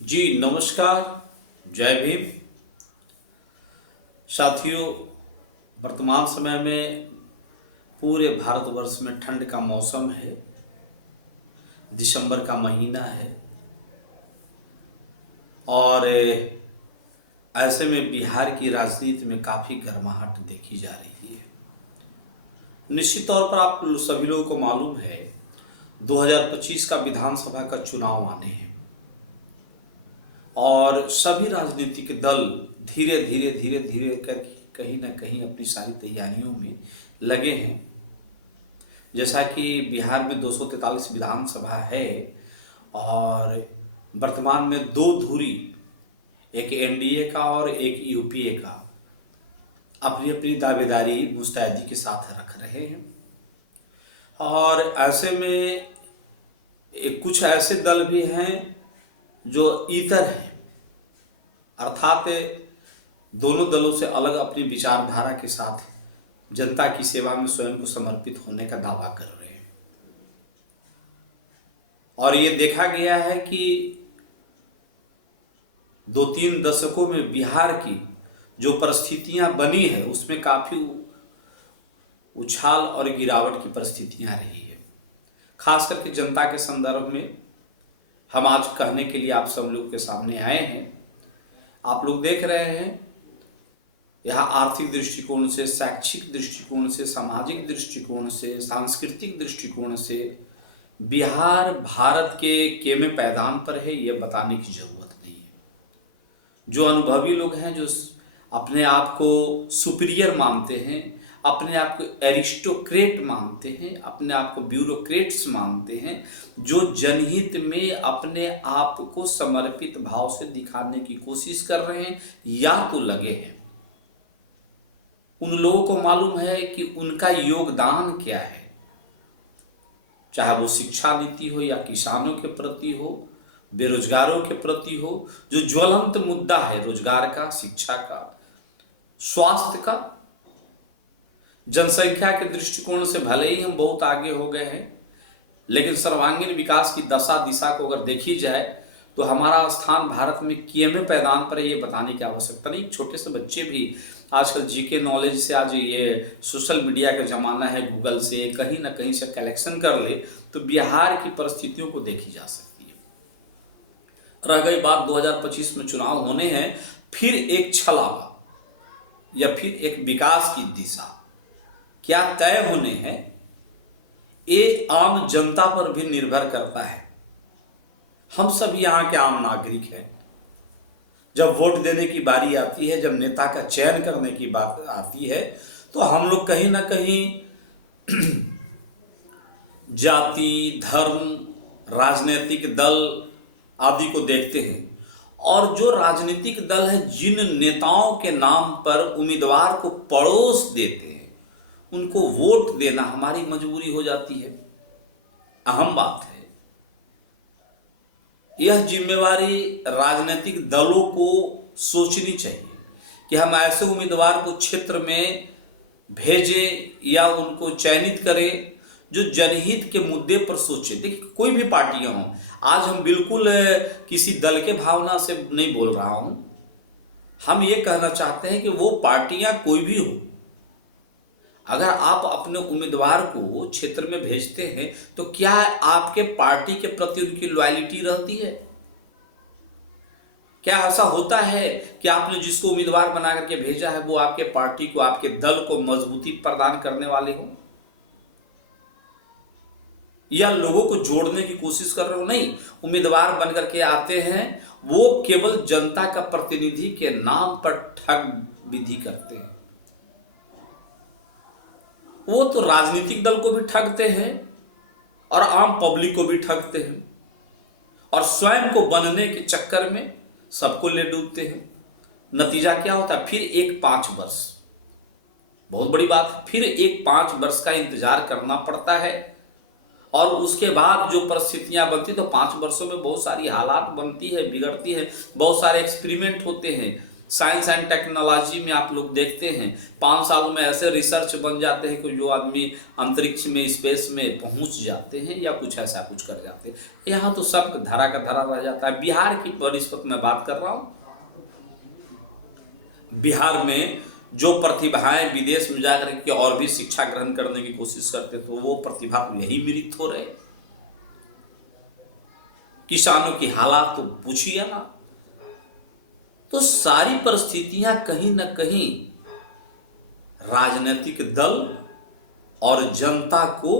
जी नमस्कार। जय भीम। साथियों, वर्तमान समय में पूरे भारतवर्ष में ठंड का मौसम है। दिसंबर का महीना है और ऐसे में बिहार की राजनीति में काफ़ी गर्माहट देखी जा रही है। निश्चित तौर पर आप सभी लोगों को मालूम है 2025 का विधानसभा का चुनाव आने हैं और सभी राजनीतिक दल धीरे धीरे करके कहीं ना कहीं अपनी सारी तैयारियों में लगे हैं। जैसा कि बिहार में 243 विधानसभा है और वर्तमान में दो धुरी, एक एनडीए का और एक यूपीए का, अपनी अपनी दावेदारी मुस्तैदी के साथ रख रहे हैं। और ऐसे में कुछ ऐसे दल भी हैं जो इतर हैं, अर्थात दोनों दलों से अलग अपनी विचारधारा के साथ जनता की सेवा में स्वयं को समर्पित होने का दावा कर रहे हैं। और ये देखा गया है कि 2-3 दशकों में बिहार की जो परिस्थितियां बनी है उसमें काफ़ी उछाल और गिरावट की परिस्थितियां रही है। खास करके जनता के संदर्भ में हम आज कहने के लिए आप सब लोग के सामने आए हैं। आप लोग देख रहे हैं यहाँ आर्थिक दृष्टिकोण से, शैक्षिक दृष्टिकोण से, सामाजिक दृष्टिकोण से, सांस्कृतिक दृष्टिकोण से बिहार भारत के केमे पैदान पर है, ये बताने की जरूरत नहीं है। जो अनुभवी लोग हैं, जो अपने आप को सुपीरियर मानते हैं, अपने आप को एरिस्टोक्रेट मानते हैं, अपने आप को ब्यूरोक्रेट्स मानते हैं, जो जनहित में अपने आप को समर्पित भाव से दिखाने की कोशिश कर रहे हैं या तो लगे हैं, उन लोगों को मालूम है कि उनका योगदान क्या है, चाहे वो शिक्षा नीति हो या किसानों के प्रति हो, बेरोजगारों के प्रति हो। जो ज्वलंत मुद्दा है रोजगार का, शिक्षा का, स्वास्थ्य का, जनसंख्या के दृष्टिकोण से भले ही हम बहुत आगे हो गए हैं, लेकिन सर्वांगीण विकास की दशा दिशा को अगर देखी जाए तो हमारा स्थान भारत में किएमे पैदान पर है, ये बताने की आवश्यकता नहीं। छोटे से बच्चे भी आजकल जीके नॉलेज से, आज ये सोशल मीडिया का ज़माना है, गूगल से कहीं ना कहीं से कलेक्शन कर ले तो बिहार की परिस्थितियों को देखी जा सकती है। रह गई बात 2025 में चुनाव होने हैं, फिर एक छलावा या फिर एक विकास की दिशा क्या तय होने हैं, ये आम जनता पर भी निर्भर करता है। हम सब यहाँ के आम नागरिक हैं। जब वोट देने की बारी आती है, जब नेता का चयन करने की बात आती है, तो हम लोग कहीं ना कहीं जाति, धर्म, राजनीतिक दल आदि को देखते हैं। और जो राजनीतिक दल है, जिन नेताओं के नाम पर उम्मीदवार को पड़ोस देते हैं, उनको वोट देना हमारी मजबूरी हो जाती है। अहम बात है, यह जिम्मेवारी राजनीतिक दलों को सोचनी चाहिए कि हम ऐसे उम्मीदवार को क्षेत्र में भेजें या उनको चयनित करें जो जनहित के मुद्दे पर सोचे। देखिए, कोई भी पार्टियां हों, आज हम बिल्कुल किसी दल के भावना से नहीं बोल रहा हूं। हम ये कहना चाहते हैं कि वो पार्टियां कोई भी हो, अगर आप अपने उम्मीदवार को क्षेत्र में भेजते हैं तो क्या आपके पार्टी के प्रति उनकी लॉयल्टी रहती है? क्या ऐसा होता है कि आपने जिसको उम्मीदवार बना करके भेजा है वो आपके पार्टी को, आपके दल को मजबूती प्रदान करने वाले हो या लोगों को जोड़ने की कोशिश कर रहे हो? नहीं, उम्मीदवार बन करके आते हैं, वो केवल जनता का प्रतिनिधि के नाम पर ठग विधि करते हैं। वो तो राजनीतिक दल को भी ठगते हैं और आम पब्लिक को भी ठगते हैं और स्वयं को बनने के चक्कर में सबको ले डूबते हैं। नतीजा क्या होता है? फिर एक 5 वर्ष, बहुत बड़ी बात, फिर एक 5 वर्ष का इंतजार करना पड़ता है। और उसके बाद जो परिस्थितियां बनती, तो 5 वर्षों में बहुत सारी हालात बनती है, बिगड़ती है, बहुत सारे एक्सपेरिमेंट होते हैं। साइंस एंड टेक्नोलॉजी में आप लोग देखते हैं 5 सालों में ऐसे रिसर्च बन जाते हैं कि जो आदमी अंतरिक्ष में स्पेस में पहुंच जाते हैं या कुछ ऐसा कुछ कर जाते हैं। यहाँ तो सब धरा का धरा रह जाता है। बिहार की परिस्थिति में बात कर रहा हूँ। बिहार में जो प्रतिभाएं विदेश में जाकर के और भी शिक्षा ग्रहण करने की कोशिश करते तो वो प्रतिभा तो यही मिलित हो रहे। किसानों की हालात तो पूछिए ना। तो सारी परिस्थितियां कहीं न कहीं राजनीतिक दल और जनता को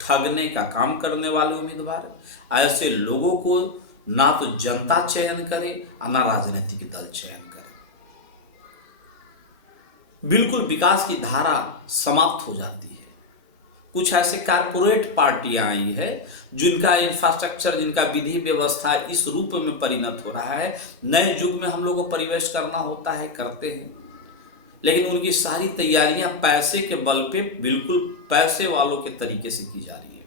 ठगने का काम करने वाले उम्मीदवार, ऐसे लोगों को ना तो जनता चयन करे और ना राजनीतिक दल चयन करे। बिल्कुल विकास की धारा समाप्त हो जाती है। कुछ ऐसे कारपोरेट पार्टियां आई है जिनका इंफ्रास्ट्रक्चर, जिनका विधि व्यवस्था इस रूप में परिणत हो रहा है। नए युग में हम लोगों को परिवेश करना होता है, करते हैं, लेकिन उनकी सारी तैयारियां पैसे के बल पे, बिल्कुल पैसे वालों के तरीके से की जा रही है।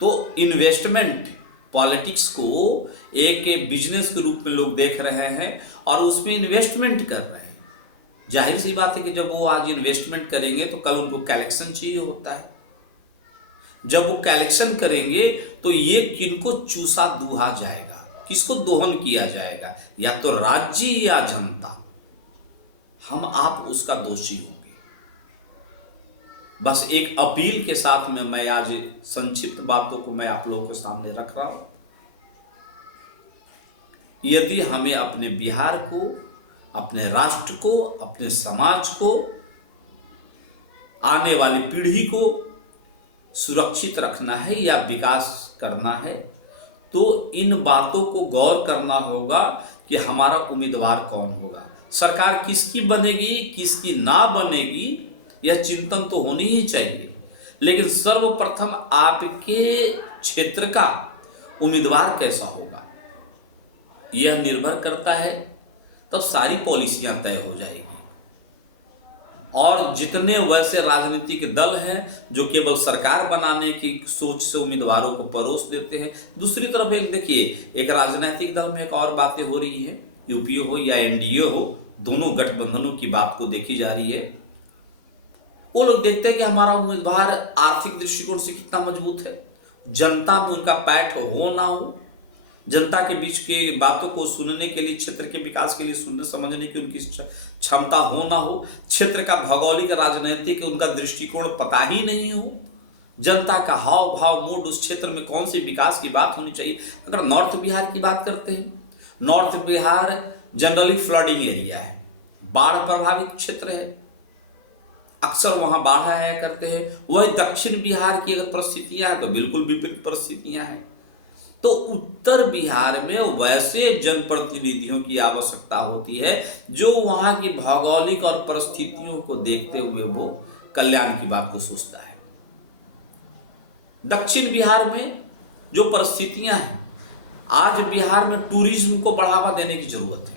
तो इन्वेस्टमेंट पॉलिटिक्स को एक बिजनेस के रूप में लोग देख रहे हैं और उसमें इन्वेस्टमेंट कर रहे हैं। जाहिर सी बात है कि जब वो आज इन्वेस्टमेंट करेंगे तो कल उनको कलेक्शन चाहिए होता है। जब वो कलेक्शन करेंगे तो ये किनको चूसा दूहा जाएगा, किसको दोहन किया जाएगा, या तो राज्य या जनता। हम आप उसका दोषी होंगे। बस एक अपील के साथ में मैं आज संक्षिप्त बातों को मैं आप लोगों के सामने रख रहा हूं। यदि हमें अपने बिहार को, अपने राष्ट्र को, अपने समाज को, आने वाली पीढ़ी को सुरक्षित रखना है या विकास करना है, तो इन बातों को गौर करना होगा कि हमारा उम्मीदवार कौन होगा, सरकार किसकी बनेगी, किसकी ना बनेगी, यह चिंतन तो होनी ही चाहिए। लेकिन सर्वप्रथम आपके क्षेत्र का उम्मीदवार कैसा होगा यह निर्भर करता है, तब सारी पॉलिसियां तय हो जाएगी। और जितने वैसे राजनीतिक दल हैं जो केवल सरकार बनाने की सोच से उम्मीदवारों को परोस देते हैं, दूसरी तरफ एक देखिए, एक राजनीतिक दल में एक और बातें हो रही है, यूपीए हो या एनडीए हो, दोनों गठबंधनों की बात को देखी जा रही है। वो लोग देखते हैं कि हमारा उम्मीदवार आर्थिक दृष्टिकोण से कितना मजबूत है, जनता में उनका पैठ हो ना हो, जनता के बीच की बातों को सुनने के लिए, क्षेत्र के विकास के लिए सुनने समझने की उनकी क्षमता हो ना हो, क्षेत्र का भौगोलिक राजनीतिक उनका दृष्टिकोण पता ही नहीं हो, जनता का हाव भाव मूड, उस क्षेत्र में कौन सी विकास की बात होनी चाहिए। अगर नॉर्थ बिहार की बात करते हैं, north Bihar generally flooding area है, बाढ़ प्रभावित क्षेत्र है, अक्सर वहां बाढ़ आया करते हैं। वही दक्षिण बिहार की अगर परिस्थितियां हैं तो बिल्कुल विपरीत परिस्थितियां हैं। तो उत्तर बिहार में वैसे जनप्रतिनिधियों की आवश्यकता होती है जो वहां की भौगोलिक और परिस्थितियों को देखते हुए वो कल्याण की बात को सोचता है। दक्षिण बिहार में जो परिस्थितियां हैं, आज बिहार में टूरिज्म को बढ़ावा देने की जरूरत है।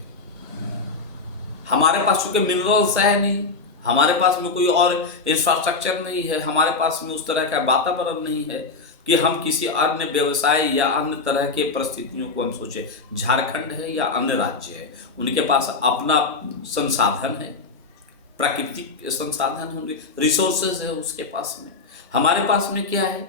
हमारे पास चूंकि मिनरल्स है नहीं, हमारे पास में कोई और इंफ्रास्ट्रक्चर नहीं है, हमारे पास में उस तरह का वातावरण नहीं है कि हम किसी अन्य व्यवसाय या अन्य तरह के परिस्थितियों को हम सोचे। झारखंड है या अन्य राज्य है, उनके पास अपना संसाधन है, प्राकृतिक संसाधन होंगे, रिसोर्सेज है उसके पास में। हमारे पास में क्या है?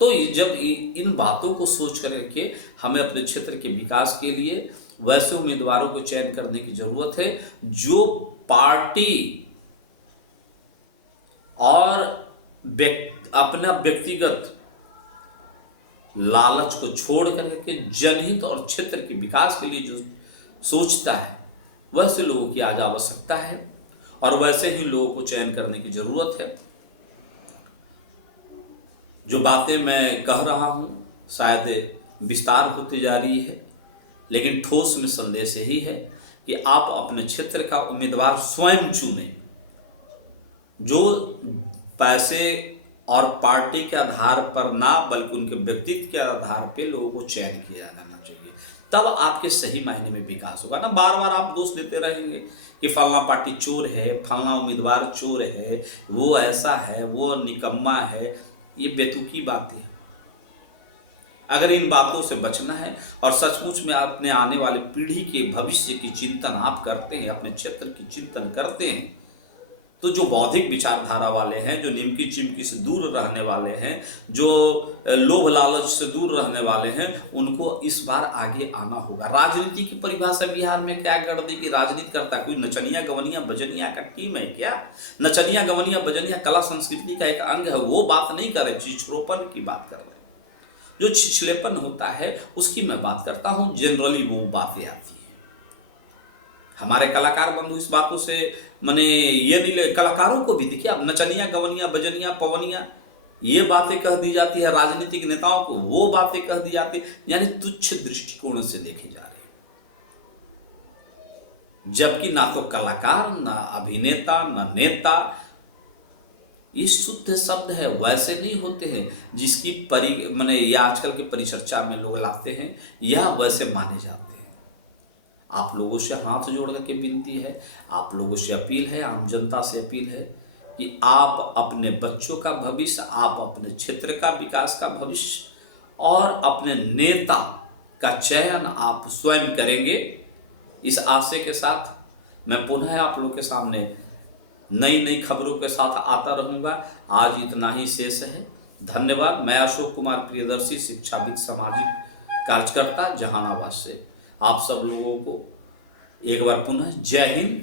तो जब इन बातों को सोच करके हमें अपने क्षेत्र के विकास के लिए वैसे उम्मीदवारों को चयन करने की जरूरत है जो पार्टी और अपना व्यक्तिगत लालच को छोड़ करके जनहित और क्षेत्र के विकास के लिए जो सोचता है, वैसे लोगों की आज आवश्यकता है और वैसे ही लोगों को चयन करने की जरूरत है। जो बातें मैं कह रहा हूं शायद विस्तार होती जा रही है, लेकिन ठोस में संदेश यही है कि आप अपने क्षेत्र का उम्मीदवार स्वयं चुनें, जो पैसे और पार्टी के आधार पर ना बल्कि उनके व्यक्तित्व के आधार पे लोगों को चयन किया जाना चाहिए। तब आपके सही मायने में विकास होगा। ना बार बार आप दोष देते रहेंगे कि फलना पार्टी चोर है, फलना उम्मीदवार चोर है, वो ऐसा है, वो निकम्मा है, ये बेतुकी बातें। अगर इन बातों से बचना है और सचमुच में अपने आने वाले पीढ़ी के भविष्य की चिंतन आप करते हैं, अपने क्षेत्र की चिंतन करते हैं, तो जो बौद्धिक विचारधारा वाले हैं, जो निमकी चिमकी से दूर रहने वाले हैं, जो लोभ लालच से दूर रहने वाले हैं, उनको इस बार आगे आना होगा। राजनीति की परिभाषा बिहार में क्या कर दी कि राजनीति करता कोई नचनिया गवनिया बजनिया का टीम है क्या? नचनिया गवनिया बजनिया कला संस्कृति का एक अंग है, वो बात नहीं कर रहे, छिछोरपन की बात कर रहे हैं। जो छिछलेपन होता है उसकी मैं बात करता हूं, जनरली वो बातें आती है। हमारे कलाकार बंधु इस बातों से माने ये नहीं, कलाकारों को भी देखिए, अब नचनिया गवनिया बजनिया पवनिया ये बातें कह दी जाती है, राजनीतिक नेताओं को वो बातें कह दी जाती है, यानी तुच्छ दृष्टिकोण से देखे जा रहे हैं। जबकि ना तो कलाकार, ना अभिनेता, ना नेता, ये शुद्ध शब्द है, वैसे नहीं होते हैं जिसकी माने ये आजकल के परिचर्चा में लोग लाते हैं, यह वैसे माने जाते हैं। आप लोगों से हाथ जोड़ करके विनती है, आप लोगों से अपील है, आम जनता से अपील है कि आप अपने बच्चों का भविष्य, आप अपने क्षेत्र का विकास का भविष्य और अपने नेता का चयन आप स्वयं करेंगे। इस आशय के साथ मैं पुनः आप लोग के सामने नई नई खबरों के साथ आता रहूँगा। आज इतना ही शेष है। धन्यवाद। मैं अशोक कुमार प्रियदर्शी, शिक्षाविद, सामाजिक कार्यकर्ता, जहानाबाद से आप सब लोगों को एक बार पुनः जय हिंद,